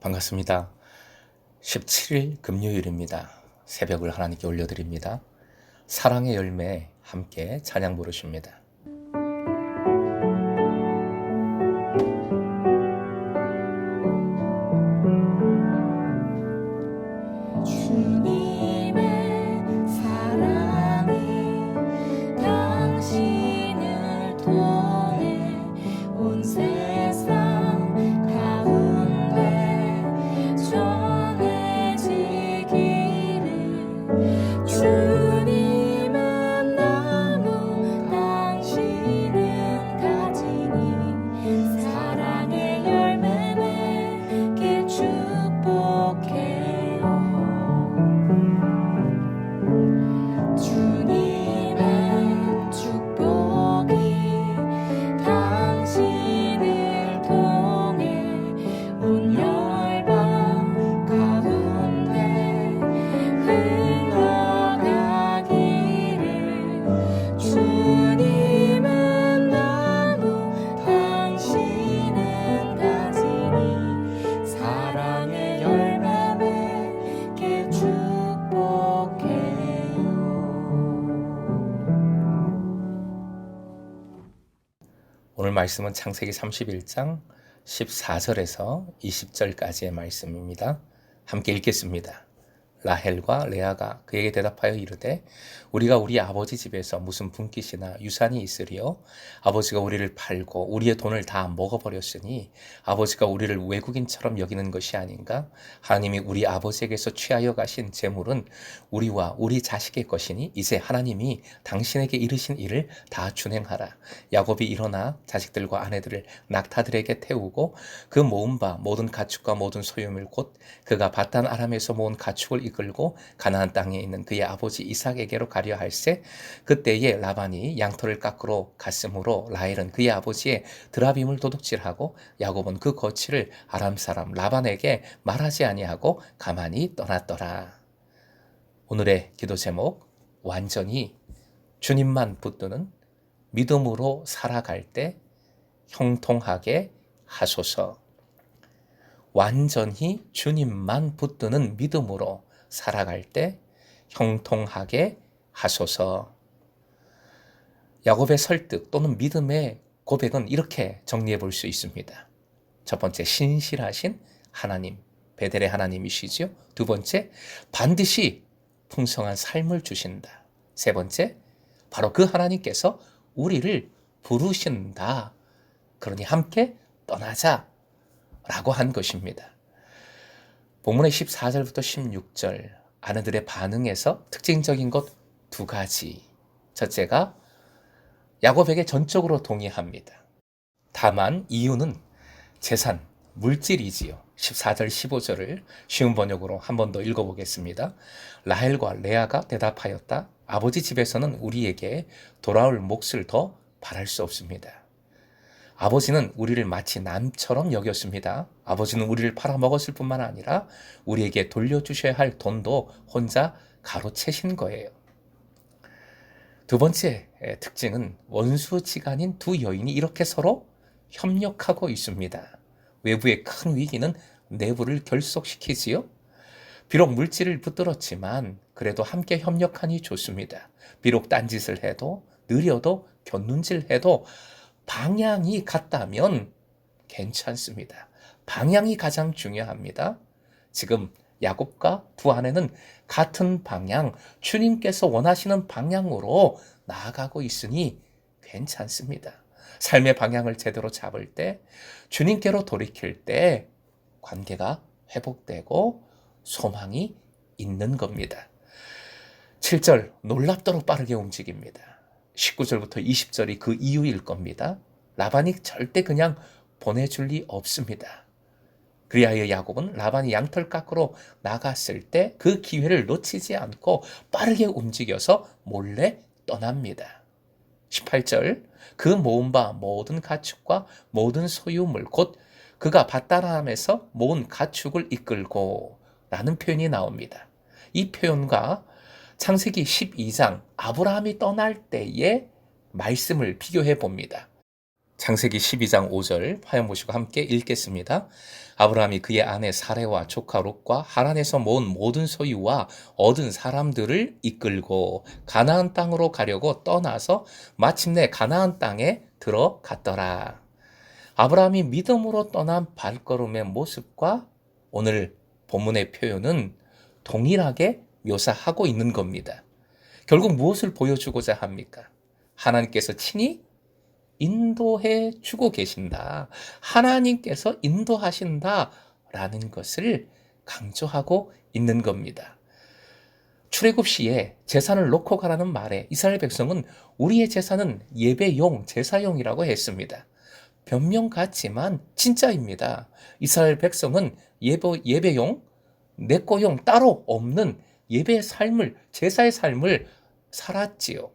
반갑습니다. 17일 금요일입니다. 새벽을 하나님께 올려드립니다. 사랑의 열매 함께 찬양 부르십니다. 주님의 사랑이 당신을 통해 온 세상 가운데 전해지기를 주님은 나무 당신은 가지니 사랑의 열매 맺게 축복해요. 주님의 축복이 당신을 통해 온 열방 가운데 흘러가기를 주님은 나무 당신은 가지니 사랑의 열매 맺게 축복해요. 오늘 말씀은 창세기 31장 14절에서 20절까지의 말씀입니다. 함께 읽겠습니다. 라헬과 레아가 그에게 대답하여 이르되 우리가 우리 아버지 집에서 무슨 분깃이나 유산이 있으리요? 아버지가 우리를 팔고 우리의 돈을 다 먹어버렸으니 아버지가 우리를 외국인처럼 여기는 것이 아닌가? 하나님이 우리 아버지에게서 취하여 가신 재물은 우리와 우리 자식의 것이니 이제 하나님이 당신에게 이르신 일을 다 준행하라. 야곱이 일어나 자식들과 아내들을 낙타들에게 태우고 그 모은 바 모든 가축과 모든 소유물 곧 그가 바단 아람에서 모은 가축을 이끌고 가나안 땅에 있는 그의 아버지 이삭에게로 가려 할세 그때에 라반이 양털을 깎으러 갔으므로 라헬은 그의 아버지의 드라빔을 도둑질하고 야곱은 그 거취를 아람 사람 라반에게 말하지 아니하고 가만히 떠났더라. 오늘의 기도 제목 완전히 주님만 붙드는 믿음으로 살아갈 때 형통하게 하소서. 완전히 주님만 붙드는 믿음으로 살아갈 때 형통하게 하소서. 야곱의 설득 또는 믿음의 고백은 이렇게 정리해 볼 수 있습니다. 첫 번째, 신실하신 하나님, 베델의 하나님이시죠. 두 번째, 반드시 풍성한 삶을 주신다. 세 번째, 바로 그 하나님께서 우리를 부르신다. 그러니 함께 떠나자 라고 한 것입니다. 본문의 14절부터 16절 아내들의 반응에서 특징적인 것 두 가지. 첫째가 야곱에게 전적으로 동의합니다. 다만 이유는 재산, 물질이지요. 14절 15절을 쉬운 번역으로 한 번 더 읽어보겠습니다. 라헬과 레아가 대답하였다. 아버지 집에서는 우리에게 돌아올 몫을 더 바랄 수 없습니다. 아버지는 우리를 마치 남처럼 여겼습니다. 아버지는 우리를 팔아먹었을 뿐만 아니라 우리에게 돌려주셔야 할 돈도 혼자 가로채신 거예요. 두 번째 특징은 원수지간인 두 여인이 이렇게 서로 협력하고 있습니다. 외부의 큰 위기는 내부를 결속시키지요. 비록 물질을 붙들었지만 그래도 함께 협력하니 좋습니다. 비록 딴짓을 해도 느려도 곁눈질해도 방향이 같다면 괜찮습니다. 방향이 가장 중요합니다. 지금 야곱과 두 아내는 같은 방향, 주님께서 원하시는 방향으로 나아가고 있으니 괜찮습니다. 삶의 방향을 제대로 잡을 때, 주님께로 돌이킬 때 관계가 회복되고 소망이 있는 겁니다. 7절, 놀랍도록 빠르게 움직입니다. 19절부터 20절이 그 이유일 겁니다. 라반이 절대 그냥 보내줄 리 없습니다. 그리하여 야곱은 라반이 양털 깎으러 나갔을 때 그 기회를 놓치지 않고 빠르게 움직여서 몰래 떠납니다. 18절, 그 모은 바 모든 가축과 모든 소유물 곧 그가 밧다람에서 모은 가축을 이끌고 라는 표현이 나옵니다. 이 표현과 창세기 12장 아브라함이 떠날 때의 말씀을 비교해 봅니다. 창세기 12장 5절 화면 보시고 함께 읽겠습니다. 아브라함이 그의 아내 사레와 조카 롯과 하란에서 모은 모든 소유와 얻은 사람들을 이끌고 가나안 땅으로 가려고 떠나서 마침내 가나안 땅에 들어갔더라. 아브라함이 믿음으로 떠난 발걸음의 모습과 오늘 본문의 표현은 동일하게 묘사하고 있는 겁니다. 결국 무엇을 보여주고자 합니까? 하나님께서 친히 인도해 주고 계신다. 하나님께서 인도하신다. 라는 것을 강조하고 있는 겁니다. 출애굽 시에 제사를 놓고 가라는 말에 이스라엘 백성은 우리의 제사는 예배용, 제사용이라고 했습니다. 변명 같지만 진짜입니다. 이스라엘 백성은 예배용, 내거용 따로 없는 예배의 삶을, 제사의 삶을 살았지요.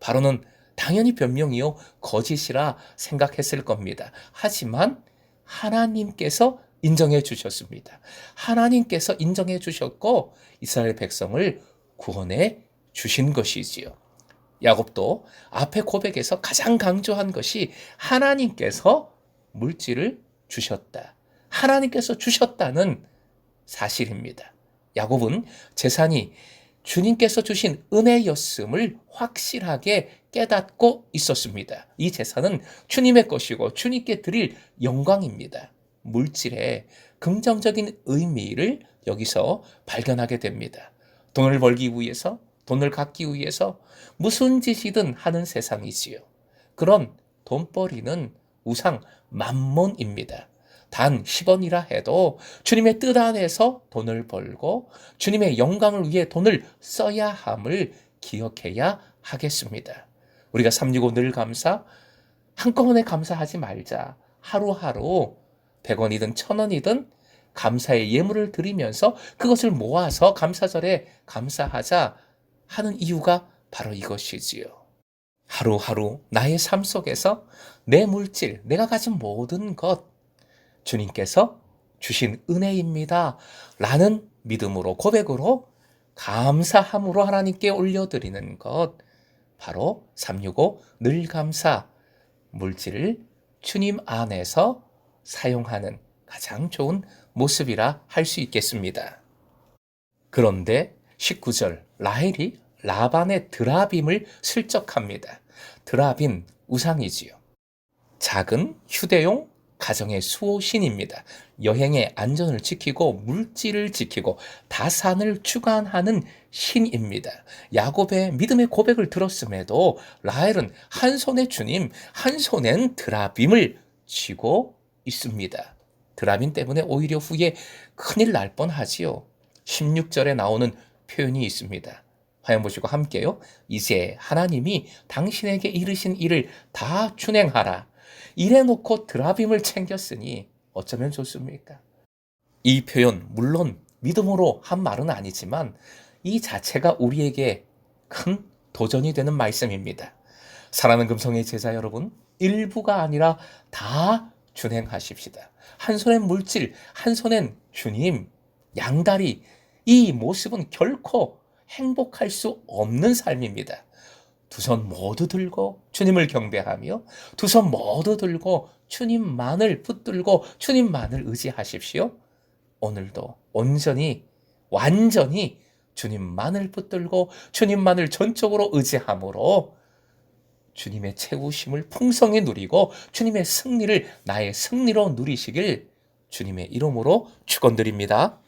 바로는 당연히 변명이요, 거짓이라 생각했을 겁니다. 하지만 하나님께서 인정해 주셨습니다. 하나님께서 인정해 주셨고 이스라엘 백성을 구원해 주신 것이지요. 야곱도 앞에 고백에서 가장 강조한 것이 하나님께서 물질을 주셨다. 하나님께서 주셨다는 사실입니다. 야곱은 재산이 주님께서 주신 은혜였음을 확실하게 깨닫고 있었습니다. 이 재산은 주님의 것이고 주님께 드릴 영광입니다. 물질의 긍정적인 의미를 여기서 발견하게 됩니다. 돈을 벌기 위해서, 돈을 갖기 위해서 무슨 짓이든 하는 세상이지요. 그런 돈벌이는 우상 만몬입니다. 단 10원이라 해도 주님의 뜻 안에서 돈을 벌고 주님의 영광을 위해 돈을 써야 함을 기억해야 하겠습니다. 우리가 365 늘 감사, 한꺼번에 감사하지 말자. 하루하루 100원이든 1000원이든 감사의 예물을 드리면서 그것을 모아서 감사절에 감사하자 하는 이유가 바로 이것이지요. 하루하루 나의 삶 속에서 내 물질, 내가 가진 모든 것 주님께서 주신 은혜입니다. 라는 믿음으로, 고백으로, 감사함으로 하나님께 올려드리는 것, 바로 365 늘 감사, 물질을 주님 안에서 사용하는 가장 좋은 모습이라 할 수 있겠습니다. 그런데 19절 라헬이 라반의 드라빔을 슬쩍합니다. 드라빔 우상이지요. 작은 휴대용 가정의 수호신입니다. 여행의 안전을 지키고 물질을 지키고 다산을 주관하는 신입니다. 야곱의 믿음의 고백을 들었음에도 라헬은 한 손에 주님, 한 손엔 드라빔을 쥐고 있습니다. 드라빔 때문에 오히려 후에 큰일 날 뻔하지요. 16절에 나오는 표현이 있습니다. 화면 보시고 함께요. 이제 하나님이 당신에게 이르신 일을 다 준행하라. 이래놓고 드라빔을 챙겼으니 어쩌면 좋습니까? 이 표현 물론 믿음으로 한 말은 아니지만 이 자체가 우리에게 큰 도전이 되는 말씀입니다. 사랑하는 금성의 제자 여러분, 일부가 아니라 다 준행하십시다. 한 손엔 물질, 한 손엔 주님, 양다리. 이 모습은 결코 행복할 수 없는 삶입니다. 두 손 모두 들고 주님을 경배하며 두 손 모두 들고 주님만을 붙들고 주님만을 의지하십시오. 오늘도 온전히 완전히 주님만을 붙들고 주님만을 전적으로 의지함으로 주님의 채우심을 풍성히 누리고 주님의 승리를 나의 승리로 누리시길 주님의 이름으로 축원드립니다.